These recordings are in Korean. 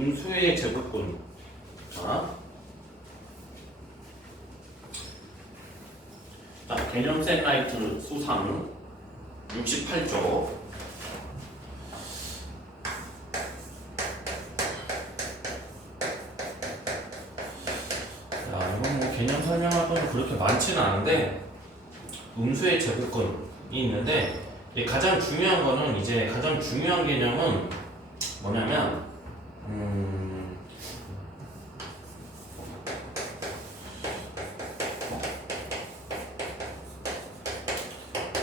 음수의 제곱근. 자, 개념 셋라이트 수상 68조. 이건 뭐 개념 설명할 건 그렇게 많지는 않은데 음수의 제곱근이 있는데 가장 중요한 거는 이제 가장 중요한 개념은 뭐냐면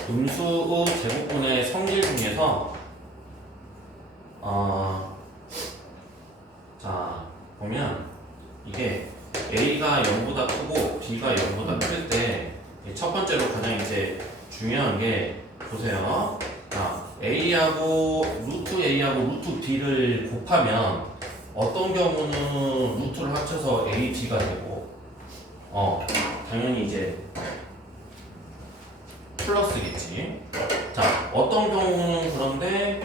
음수의 제곱근의 성질 중에서 자 보면 이게 A가 0보다 크고 B가 0보다 클 때 첫 번째로 가장 이제 중요한 게 보세요. A하고 루트 A하고 루트 B를 곱하면 어떤 경우는 루트를 합쳐서 A, B가 되고 당연히 이제 플러스겠지. 자, 어떤 경우는 그런데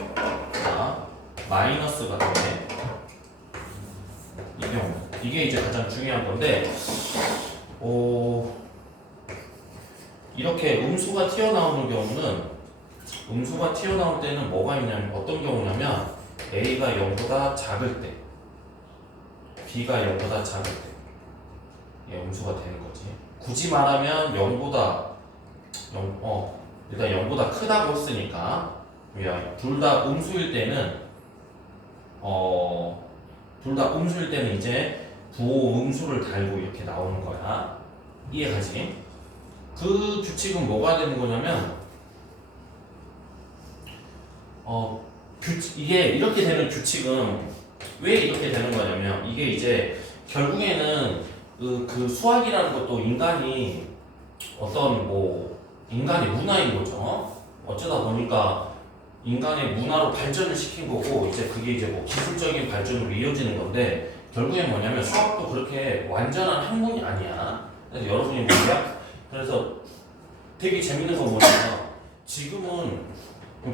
마이너스가 되네. 이 경우. 이게 이제 가장 중요한 건데 이렇게 음수가 튀어나오는 경우는 음수가 튀어나올 때는 뭐가 있냐면 어떤 경우냐면 A가 0보다 작을 때 B가 0보다 작을 때 음수가 되는 거지. 굳이 말하면 0보다 일단 0보다 크다고 했으니까 둘 다 음수일 때는 이제 부호음수를 달고 이렇게 나오는 거야. 이해가지? 그 규칙은 뭐가 되는 거냐면 이게 이렇게 되는 규칙은 왜 이렇게 되는 거냐면 이게 이제 결국에는 그 수학이라는 것도 인간이 인간의 문화인 거죠. 어쩌다 보니까 인간의 문화로 발전을 시킨 거고 이제 그게 이제 뭐 기술적인 발전으로 이어지는 건데 결국엔 뭐냐면 수학도 그렇게 완전한 학문이 아니야. 그래서 여러분이 그래서 되게 재밌는 건 뭐냐면 지금은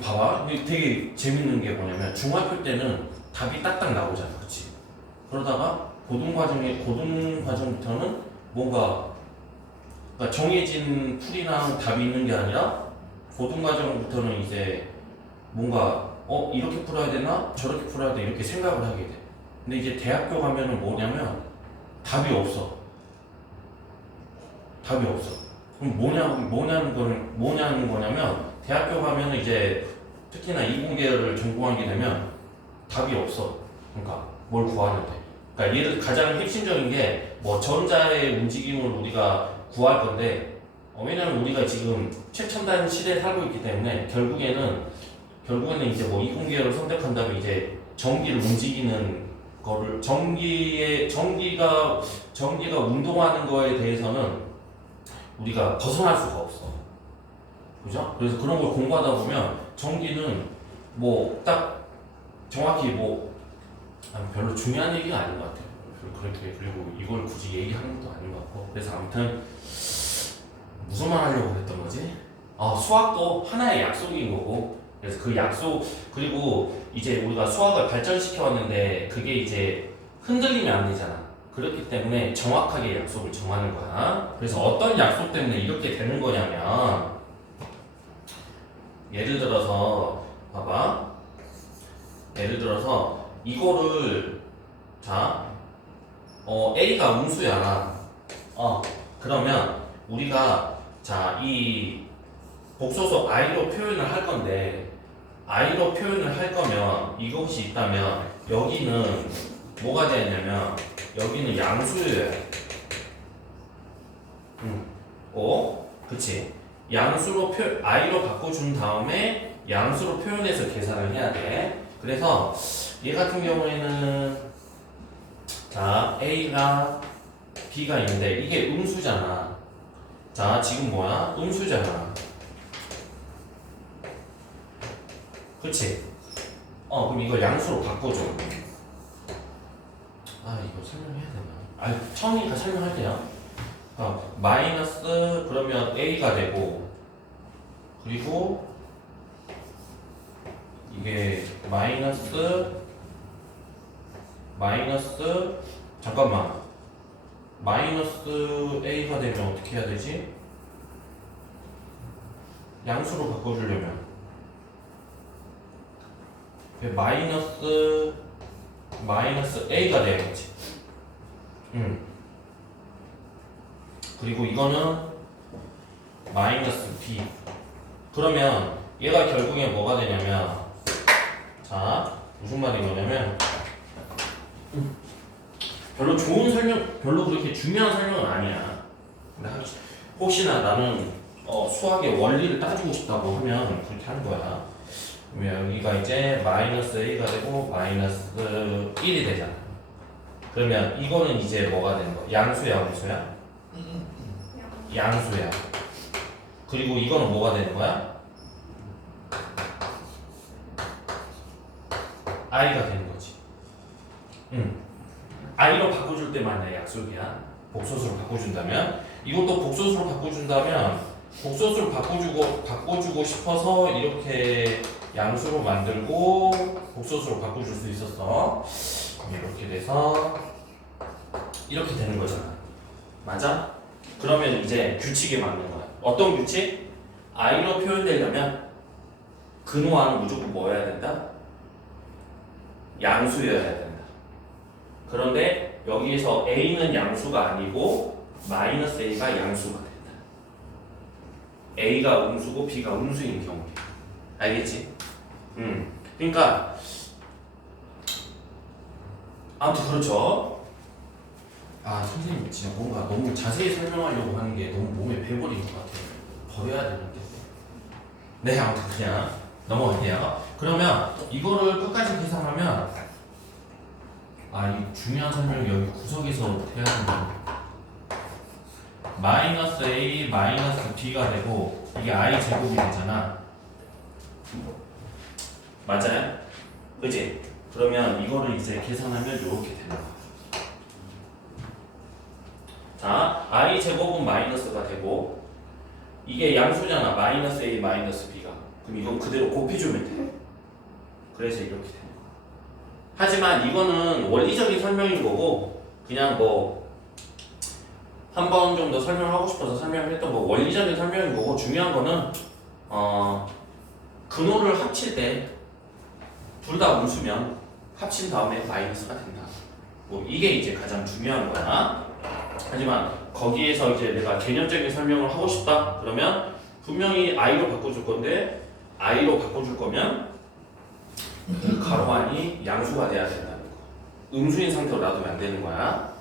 봐봐. 되게 재밌는 게 뭐냐면 중학교 때는 답이 딱딱 나오잖아. 그치? 그러다가 고등과정부터는 뭔가 그러니까 정해진 풀이랑 답이 있는 게 아니라 고등과정부터는 이제 뭔가 이렇게 풀어야 되나 저렇게 풀어야 돼 이렇게 생각을 하게 돼. 근데 이제 대학교 가면은 뭐냐면 답이 없어. 그럼 뭐냐는 거냐면 대학교 가면은 이제 특히나 이공계를 전공하게 되면 답이 없어. 그러니까 뭘 구하는데. 그러니까 얘를 가장 핵심적인 게 뭐 전자의 움직임을 우리가 구할 건데 왜냐면 우리가 지금 최첨단 시대에 살고 있기 때문에 결국에는 이제 뭐 이공계를 선택한다면 이제 전기를 움직이는 거를 전기가 운동하는 거에 대해서는 우리가 벗어날 수가 없어. 그죠? 그래서 그런 걸 공부하다 보면 전기는 뭐 딱 정확히 별로 중요한 얘기가 아닌 것 같아요. 그리고 이걸 굳이 얘기하는 것도 아닌 것 같고 그래서 아무튼 무슨 말 하려고 했던 거지? 수학도 하나의 약속인 거고 그래서 그 약속 그리고 이제 우리가 수학을 발전시켜 왔는데 그게 이제 흔들리면 안 되잖아. 그렇기 때문에 정확하게 약속을 정하는 거야. 그래서 어떤 약속 때문에 이렇게 되는 거냐면 예를 들어서 봐봐. 예를 들어서 이거를 A가 음수야. 그러면 우리가 이 복소속 I로 표현을 할 건데 I로 표현을 할 거면 이것이 있다면 여기는 뭐가 되냐면 여기는 양수예요. 그치? 양수로 I로 바꿔준 다음에 양수로 표현해서 계산을 해야 돼. 그래서 얘 같은 경우에는 A가 B가 있는데 이게 음수잖아. 지금 뭐야? 음수잖아. 그치? 그럼 이걸 양수로 바꿔줘. 이거 설명해야 되나? 처음이니까 설명할게요. 마이너스 그러면 A가 되고 그리고 이게 마이너스 마이너스 잠깐만 마이너스 a가 되면 어떻게 해야 되지? 양수로 바꿔주려면 마이너스 a가 돼야겠지. 그리고 이거는 마이너스 b. 그러면 얘가 결국에 뭐가 되냐면 자 무슨 말인 거냐면 별로 좋은 설명, 별로 그렇게 중요한 설명은 아니야. 근데 혹시나 나는 수학의 원리를 따지고 싶다고 하면 그렇게 하는 거야. 그러면 여기가 이제 마이너스 a가 되고 마이너스 1이 되잖아. 그러면 이거는 이제 뭐가 되는 거야? 양수야, 음수야? 양수야. 그리고 이거는 뭐가 되는 거야? i가 되는 거지. i로 바꿔줄 때만 약속이야. 복소수로 바꿔준다면 이것도 복소수로 바꿔준다면 복소수로 바꿔주고 싶어서 이렇게 양수로 만들고 복소수로 바꿔줄 수 있었어. 이렇게 돼서 이렇게 되는 거잖아. 맞아? 그러면 이제 규칙에 맞는 거야. 어떤 규칙? i로 표현되려면 근호와는 무조건 뭐여야 된다? 양수여야 된다. 그런데 여기에서 a는 양수가 아니고 마이너스 a가 양수가 된다. a가 음수고 b가 음수인 경우에. 알겠지? 그러니까 아무튼 그렇죠. 아 선생님 진짜 뭔가 너무 자세히 설명하려고 하는 게 너무 몸에 배버린 것 같아요. 버려야 되는데. 네 아무튼 그냥 넘어갈게요. 그러면 이거를 끝까지 계산하면 이 중요한 설명이 여기 구석에서 해야 된다. 마이너스 a 마이너스 b가 되고 이게 i 제곱이 되잖아. 맞아요? 그치? 그러면 이거를 이제 계산하면 이렇게 되는 거야. 자, i 제곱은 마이너스가 되고 이게 양수잖아. 마이너스 a 마이너스 b가. 그럼 이건 그대로 곱해주면 돼. 그래서 이렇게 되는 거야. 하지만 이거는 원리적인 설명인 거고 그냥 뭐 한 번 정도 설명을 하고 싶어서 설명을 했던 거 원리적인 설명인 거고 중요한 거는 근호를 합칠 때 둘 다 음수면 합친 다음에 마이너스가 된다. 뭐 이게 이제 가장 중요한 거야. 하지만 거기에서 이제 내가 개념적인 설명을 하고 싶다 그러면 분명히 i로 바꿔줄 건데 i로 바꿔줄 거면 그 가로 안이 양수가 돼야 된다는 거. 음수인 상태로 놔두면 안 되는 거야.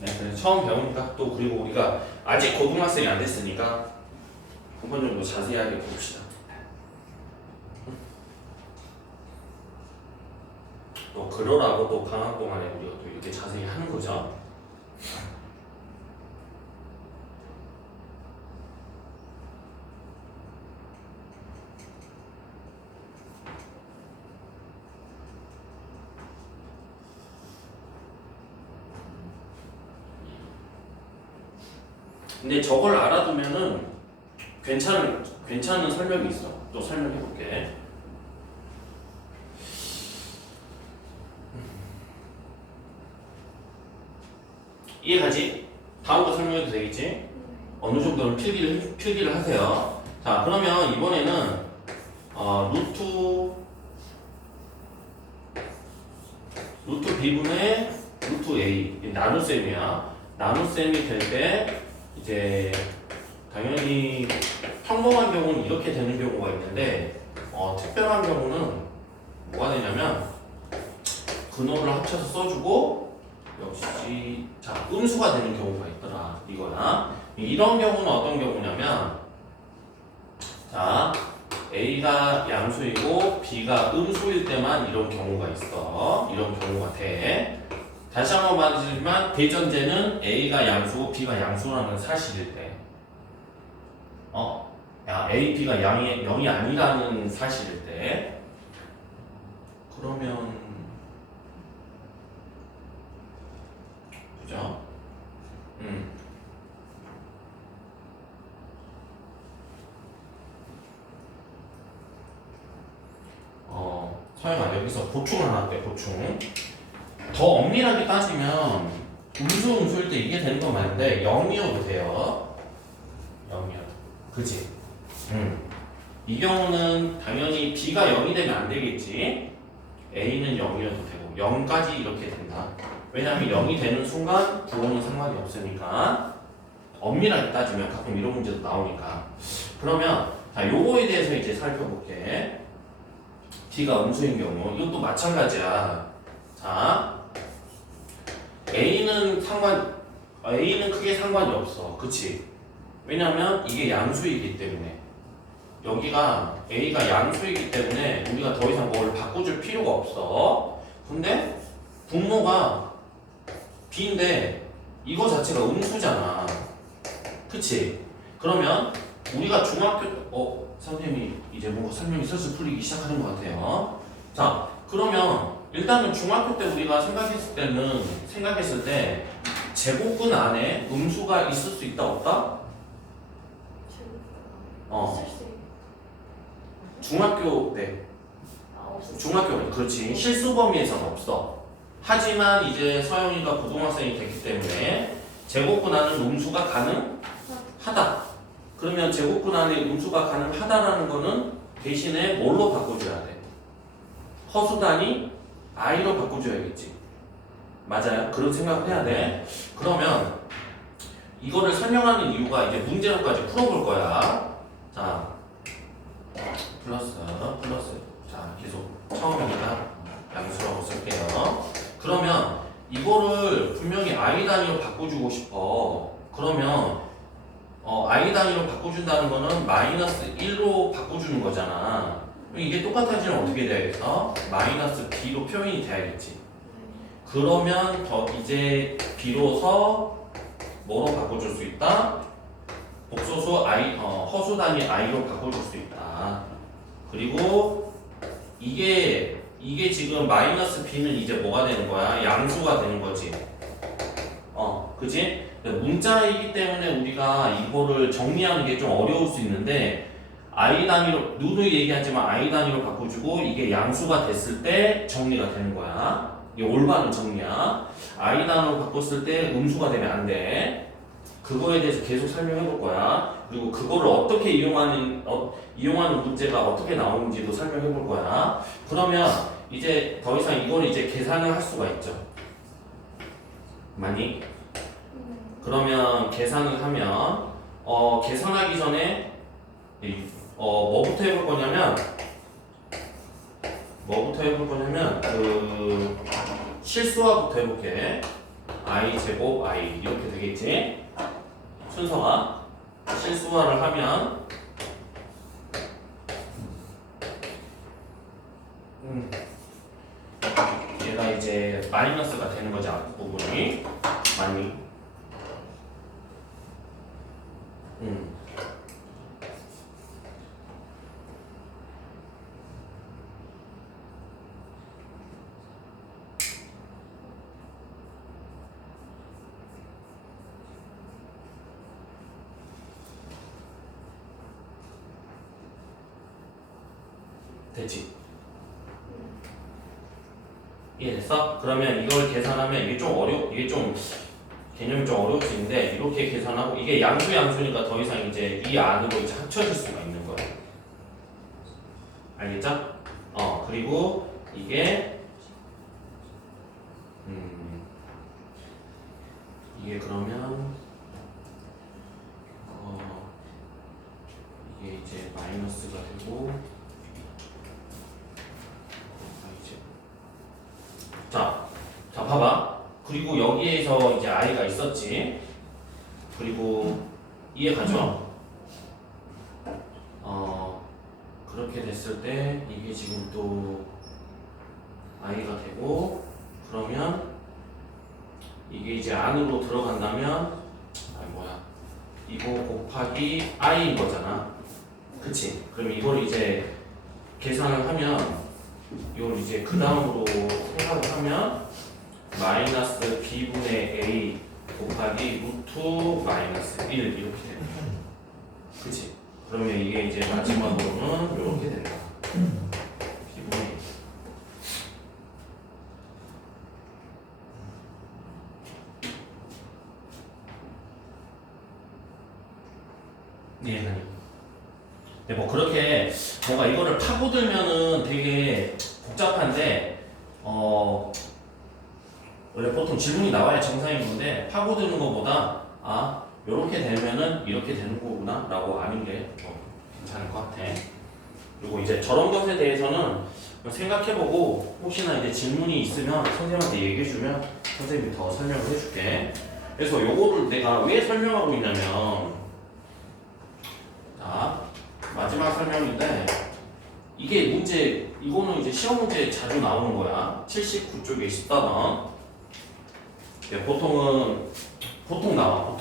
네, 그래서 처음 배우니까 또 그리고 우리가 아직 고등학생이 안 됐으니까 한 번 정도 자세하게 봅시다. 또 그러라고 또 방학 동안에 우리가 또 이렇게 자세히 하는 거죠. 근데 저걸 알아두면은 괜찮은 설명이 있어. 또 설명해 볼게. 이해가지? 다음 거 설명해도 되겠지? 어느 정도는 필기를 하세요. 자, 그러면 이번에는 루트 b분의 루트 a 나눗셈이야. 나눗셈이 될 때 이제 당연히 평범한 경우는 이렇게 되는 경우가 있는데 특별한 경우는 뭐가 되냐면 근호를 합쳐서 써주고 역시 자 음수가 되는 경우가 있더라. 이거나 이런 경우는 어떤 경우냐면 자 a가 양수이고 b가 음수일 때만 이런 경우가 있어. 이런 경우가 돼. 다시 한번 말하지만 대전제는 a가 양수고 b가 양수라는 사실일 때 a, b가 0이 아니라는 사실일 때 그러면 그죠? 서영아 여기서 보충 하나 할게. 보충. 더 엄밀하게 따지면 음수일 때 이게 되는 건 맞는데 0이어도 돼요. 0이어도. 그치? 이 경우는 당연히 B가 0이 되면 안 되겠지. A는 0이어도 되고 0까지 이렇게 된다. 왜냐하면 0이 되는 순간 부호는 상관이 없으니까. 엄밀하게 따지면 가끔 이런 문제도 나오니까. 그러면 자 요거에 대해서 이제 살펴볼게. B가 음수인 경우 이것도 마찬가지야. 자 A는 크게 상관이 없어. 그치? 왜냐면 이게 양수이기 때문에 여기가 A가 양수이기 때문에 우리가 더 이상 뭘 바꿔줄 필요가 없어. 근데 분모가 B인데 이거 자체가 음수잖아. 그치? 그러면 우리가 중학교 선생님이 이제 뭔가 설명이 슬슬 풀리기 시작하는 것 같아요. 자 그러면 일단은 중학교 때 우리가 생각했을 때 제곱근 안에 음수가 있을 수 있다 없다? 중학교 때 그렇지 실수 범위에서는 없어. 하지만 이제 서영이가 고등학생이 됐기 때문에 제곱근 안은 음수가 가능하다. 그러면 제곱근 안에 음수가 가능하다라는 거는 대신에 뭘로 바꿔줘야 돼? 허수단위 i로 바꿔줘야겠지. 맞아요. 그런 생각을 해야 돼. 그러면 이거를 설명하는 이유가 이제 문제로까지 풀어볼 거야. 자, 플러스. 자, 계속 처음이니까 양수라고 쓸게요. 그러면 이거를 분명히 i 단위로 바꿔주고 싶어. 그러면 i 단위로 바꿔준다는 거는 마이너스 1로 바꿔주는 거잖아. 이게 똑같아지면 어떻게 돼야겠어? 마이너스 b로 표현이 돼야겠지. 그러면 이제 비로소 뭐로 바꿔줄 수 있다? 복소수 허수 단위 i로 바꿔줄 수 있다. 그리고 이게 지금 마이너스 b는 이제 뭐가 되는 거야? 양수가 되는 거지. 그지? 문자이기 때문에 우리가 이거를 정리하는 게 좀 어려울 수 있는데 i 단위로 누누이 얘기하지만 i 단위로 바꿔주고 이게 양수가 됐을 때 정리가 되는 거야. 이게 올바른 정리야. i 단위로 바꿨을 때 음수가 되면 안 돼. 그거에 대해서 계속 설명해 볼 거야. 그리고 그거를 어떻게 이용하는 문제가 어떻게 나오는지도 설명해 볼 거야. 그러면 이제 더 이상 이걸 이제 계산을 할 수가 있죠. 맞니? 그러면 계산을 하면 계산하기 전에 뭐부터 해볼 거냐면 그 실수화부터 해볼게. i 제곱 i 이렇게 되겠지. 순서가 실수화를 하면 얘가 이제 마이너스가 되는 거지. 앞부분이 맞니? 됐지? 이해됐어? 그러면 이걸 계산하면 이게 좀 개념이 좀 어려울 수 있는데 이렇게 계산하고 이게 양수니까 더 이상 이제 이 안으로 이제 합쳐질 수가 있는 거예요. 알겠죠? 그리고 이게 그러면 이게 이제 마이너스가 되고 자 봐봐. 그리고 여기에서 이제 i가 있었지. 그리고 이해가죠? 그렇게 됐을 때 이게 지금 또 i가 되고 그러면 이게 이제 안으로 들어간다면 이거 곱하기 i인 거잖아. 그치? 그럼 이걸 이제 계산을 하면 이걸 이제 그 다음으로 생각을 하면 마이너스 b분의 a 곱하기 루트 마이너스 1 이렇게 되는 거야. 그치? 그러면 이게 이제 마지막으로는 이렇게 된다. b분의 a. 예산이. 근데 뭐 그렇게 뭔가 이거를 파고들면은 되게 복잡한데 원래 보통 질문이 나와야 정상인 건데 파고드는 것보다 요렇게 되면은 이렇게 되는 거구나 라고 아는 게 괜찮을 것 같아. 그리고 이제 저런 것에 대해서는 생각해보고 혹시나 이제 질문이 있으면 선생님한테 얘기해주면 선생님이 더 설명을 해줄게. 그래서 요거를 내가 왜 설명하고 있냐면 자 마지막 설명인데 이게 문제 이거는 이제 시험 문제에 자주 나오는 거야. 79쪽에 14번. 보통 나와.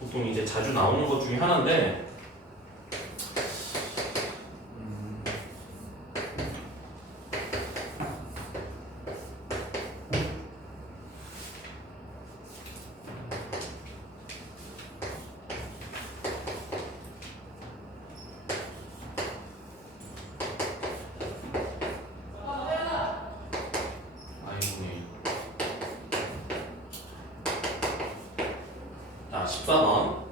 보통 이제 자주 나오는 것 중에 하나인데 자 14번.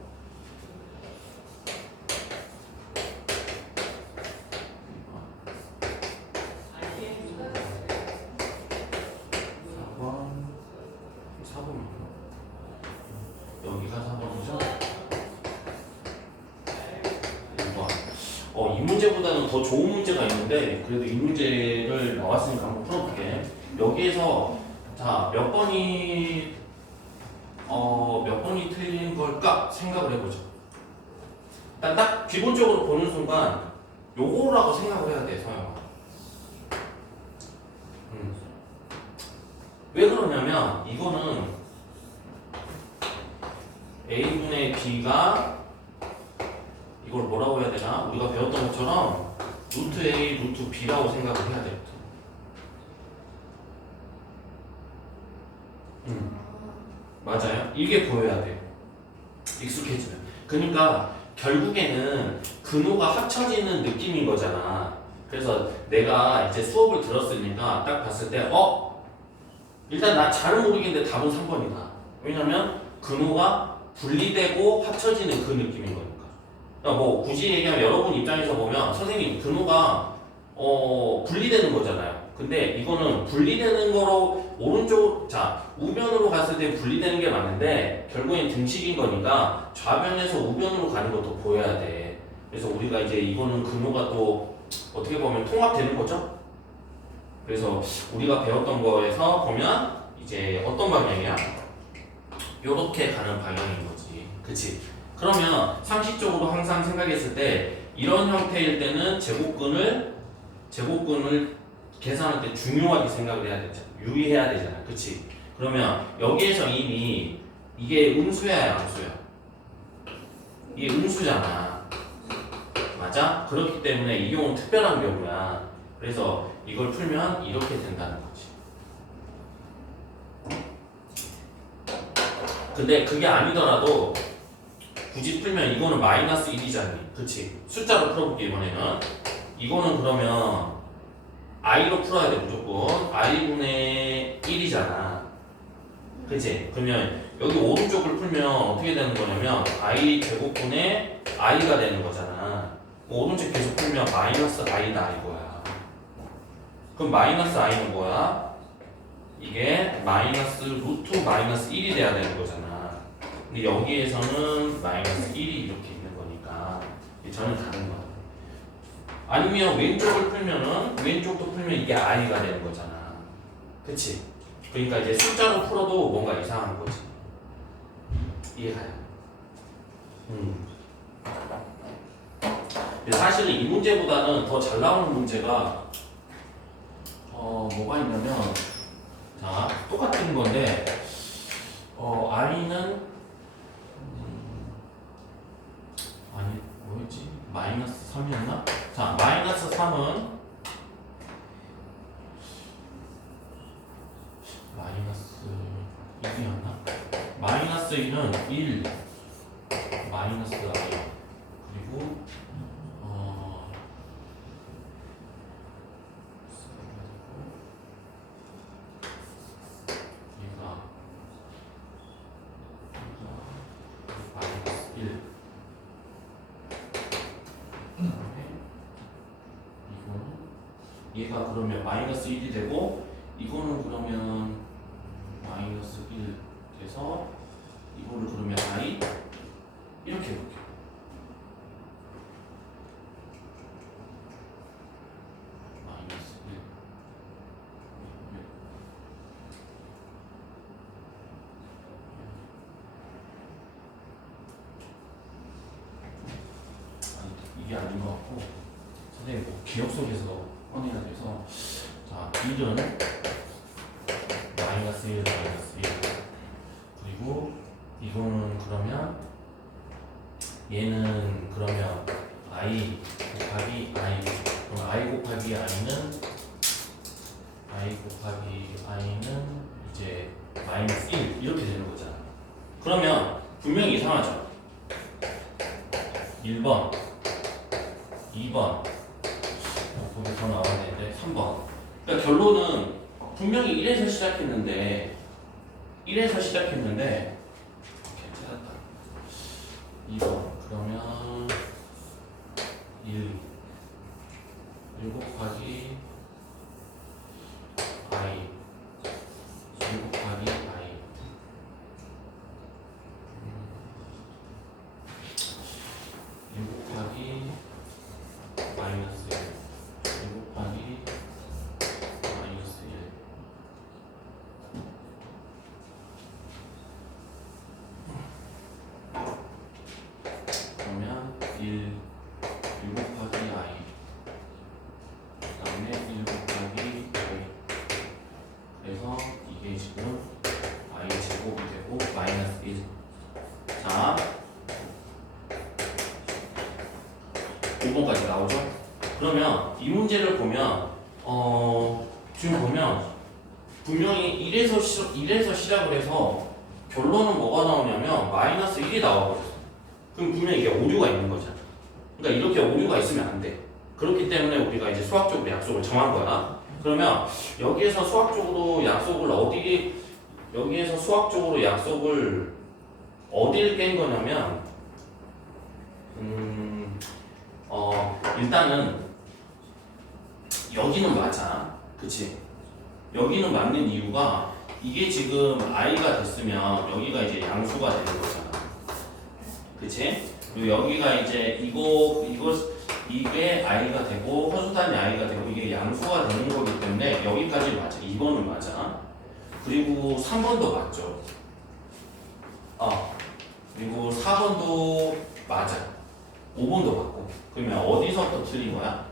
여기가 4번이죠? 이 문제보다는 더 좋은 문제가 있는데 그래도 이 문제를 나왔으니까 한번 풀어볼게. 여기에서 자 몇 번이 틀린 걸까 생각을 해보죠. 일단 딱 기본적으로 보는 순간 요거라고 생각을 해야 돼, 서영아. 왜 그러냐면 이거는 A분의 B가 이걸 뭐라고 해야 되나? 우리가 배웠던 것처럼 루트 A, 루트 B라고 생각을 해야 돼. 맞아요. 이게 보여야 돼요. 익숙해지면. 그러니까 결국에는 근호가 합쳐지는 느낌인 거잖아. 그래서 내가 이제 수업을 들었으니까 딱 봤을 때 일단 나 잘은 모르겠는데 답은 3번이다. 왜냐면 근호가 분리되고 합쳐지는 그 느낌인 거니까. 그러니까 뭐 굳이 얘기하면 여러분 입장에서 보면 선생님 근호가 분리되는 거잖아요. 근데 이거는 분리되는 거로 오른쪽 우변으로 갔을 때 분리되는 게 맞는데 결국엔 등식인 거니까 좌변에서 우변으로 가는 것도 보여야 돼. 그래서 우리가 이제 이거는 근호가 또 어떻게 보면 통합되는 거죠. 그래서 우리가 배웠던 거에서 보면 이제 어떤 방향이야? 요렇게 가는 방향인 거지. 그치? 그러면 상식적으로 항상 생각했을 때 이런 형태일 때는 제곱근을 계산할 때 중요하게 생각을 해야 되잖아. 유의해야 되잖아. 그치? 그러면 여기에서 이미 이게 음수야, 양수야? 이게 음수잖아. 맞아? 그렇기 때문에 이 경우는 특별한 경우야. 그래서 이걸 풀면 이렇게 된다는 거지. 근데 그게 아니더라도 굳이 풀면 이거는 마이너스 1이잖니. 그치? 숫자로 풀어볼게 이번에는. 이거는 그러면 i로 풀어야 돼 무조건. i분의 1이잖아. 그치? 그러면 여기 오른쪽을 풀면 어떻게 되는 거냐면 i 제곱분의 i가 되는 거잖아. 오른쪽 계속 풀면 마이너스 i다 이거야. 그럼 마이너스 i는 뭐야? 이게 마이너스 루트 마이너스 1이 돼야 되는 거잖아. 근데 여기에서는 마이너스 1이 이렇게 있는 거니까 저는 다른 거야. 아니면 왼쪽을 풀면은 왼쪽도 풀면 이게 i가 되는 거잖아. 그치? 그러니까 이제 숫자로 풀어도 뭔가 이상한 거지. 이해가요? 사실은 이 문제보다는 더 잘 나오는 문제가 뭐가 있냐면 똑같은 건데 i는 아니 뭐였지? 마이너스 3이었나? 자 마이너스 3은 마이너스 1이었나? 마이너스 2는 1 마이너스 i 그리고 얘가 그러면 마이너스 1이 되고 이거는 그러면 마이너스 1 돼서 이거를 그러면 I 이렇게 해볼게요. 마이너스 1 아니 이게 아닌 것 같고 선생님 뭐 기억 속에서 꺼내야 돼서 자 1은 마이너스 1 마이너스 1 그리고 이거는 그러면 얘는 그러면 I 곱하기 I 그럼 I 곱하기 I는 이제 마이너스 1 이렇게 되는 거잖아. 그러면 분명히 이상하죠. 1번 2번 거기 더 나와야 되는데 3번 그러니까 결론은 분명히 1에서 시작했는데 오케이 찾았다. 2번 그러면 1 곱하기 I 1 곱하기 I 1 곱하기 마이너스 1 곱하기 마이너스 1 그러면 1 곱하기 I 그 다음에 1 곱하기 I 그래서 이게 지금 I 제곱이 되고 마이너스 1 자 5번까지 나오죠? 그러면 이 문제를 보면 지금 보면 분명히 1에서 시작을 해서 결론은 뭐가 나오냐면 마이너스 1이 나와버렸어. 그럼 분명히 이게 오류가 있는 거잖아. 그러니까 이렇게 오류가 있으면 안 돼. 그렇기 때문에 우리가 이제 수학적으로 약속을 정한 거야. 그러면 여기에서 수학적으로 약속을 어디를 깬 거냐면 일단은 여기는 맞아. 그치? 여기는 맞는 이유가 이게 지금 I가 됐으면 여기가 이제 양수가 되는 거잖아. 그치? 그리고 여기가 이제 이게 I가 되고 허수단이 I가 되고 이게 양수가 되는 거기 때문에 여기까지 맞아. 2번은 맞아. 그리고 3번도 맞죠. 그리고 4번도 맞아. 5번도 맞고. 그러면 어디서부터 틀린 거야?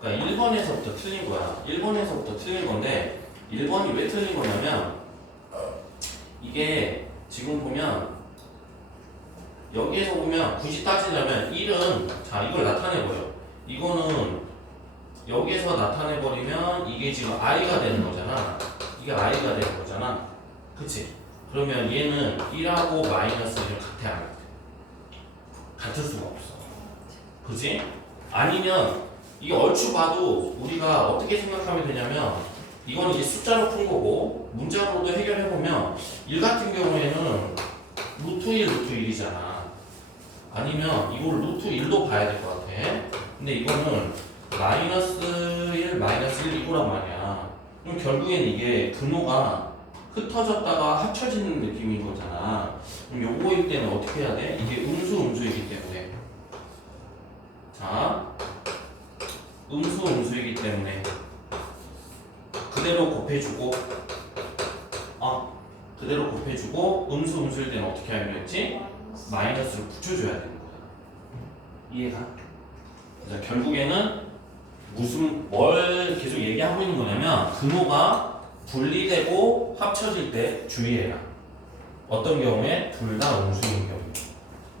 그러니까 1번에서부터 틀린 거야. 1번에서부터 틀린 건데 1번이 왜 틀린 거냐면 이게 지금 보면 여기에서 보면 굳이 따지려면 1은 자 이걸 나타내버려. 이거는 여기에서 나타내버리면 이게 지금 I가 되는 거잖아. 이게 I가 되는 거잖아. 그치? 그러면 얘는 1하고 마이너스 1을 같아 안 같아? 같을 수가 없어. 그치? 아니면 이게 얼추 봐도 우리가 어떻게 생각하면 되냐면 이건 이제 숫자로 푼 거고 문자로도 해결해보면 1 같은 경우에는 루트 1, 루트 1이잖아. 아니면 이걸 루트 1로 봐야 될 것 같아. 근데 이거는 마이너스 1, 마이너스 1 이거란 말이야. 그럼 결국엔 이게 근호가 흩어졌다가 합쳐지는 느낌인 거잖아. 그럼 요거일 때는 어떻게 해야 돼? 이게 음수이기 때문에 자 음수이기 때문에 그대로 곱해주고 음수일 때는 어떻게 하기로 했지? 마이너스를 붙여줘야 되는 거야. 이해가? 그래서 결국에는 뭘 계속 얘기하고 있는 거냐면 근호가 분리되고 합쳐질 때 주의해라. 어떤 경우에 둘 다 음수인 경우.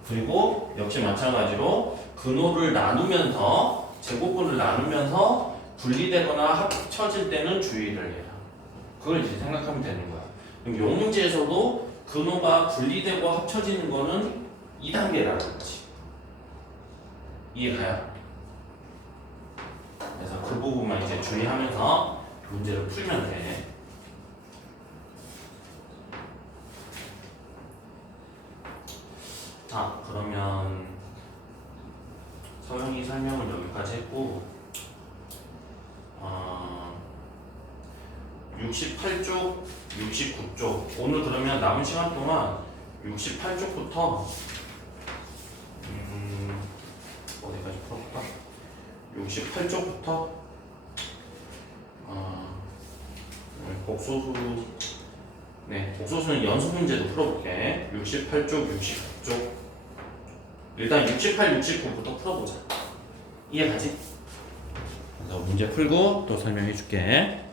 그리고 역시 마찬가지로 근호를 나누면서 제곱근을 나누면서 분리되거나 합쳐질 때는 주의를 해라. 그걸 이제 생각하면 되는 거야. 그럼 요 문제에서도 근호가 분리되고 합쳐지는 거는 2단계라는 거지. 이해가요? 그래서 그 부분만 이제 주의하면서 문제를 풀면 돼. 자, 그러면 서영이 설명을 여기까지 했고 68쪽, 69쪽. 오늘 그러면 남은 시간 동안 68쪽부터 어디까지 풀어볼까? 68쪽부터 복소수 복소수는 연속 문제도 풀어볼게. 68쪽, 69쪽. 일단 68, 69부터 풀어보자. 이해가지? 그래서 문제 풀고 또 설명해 줄게.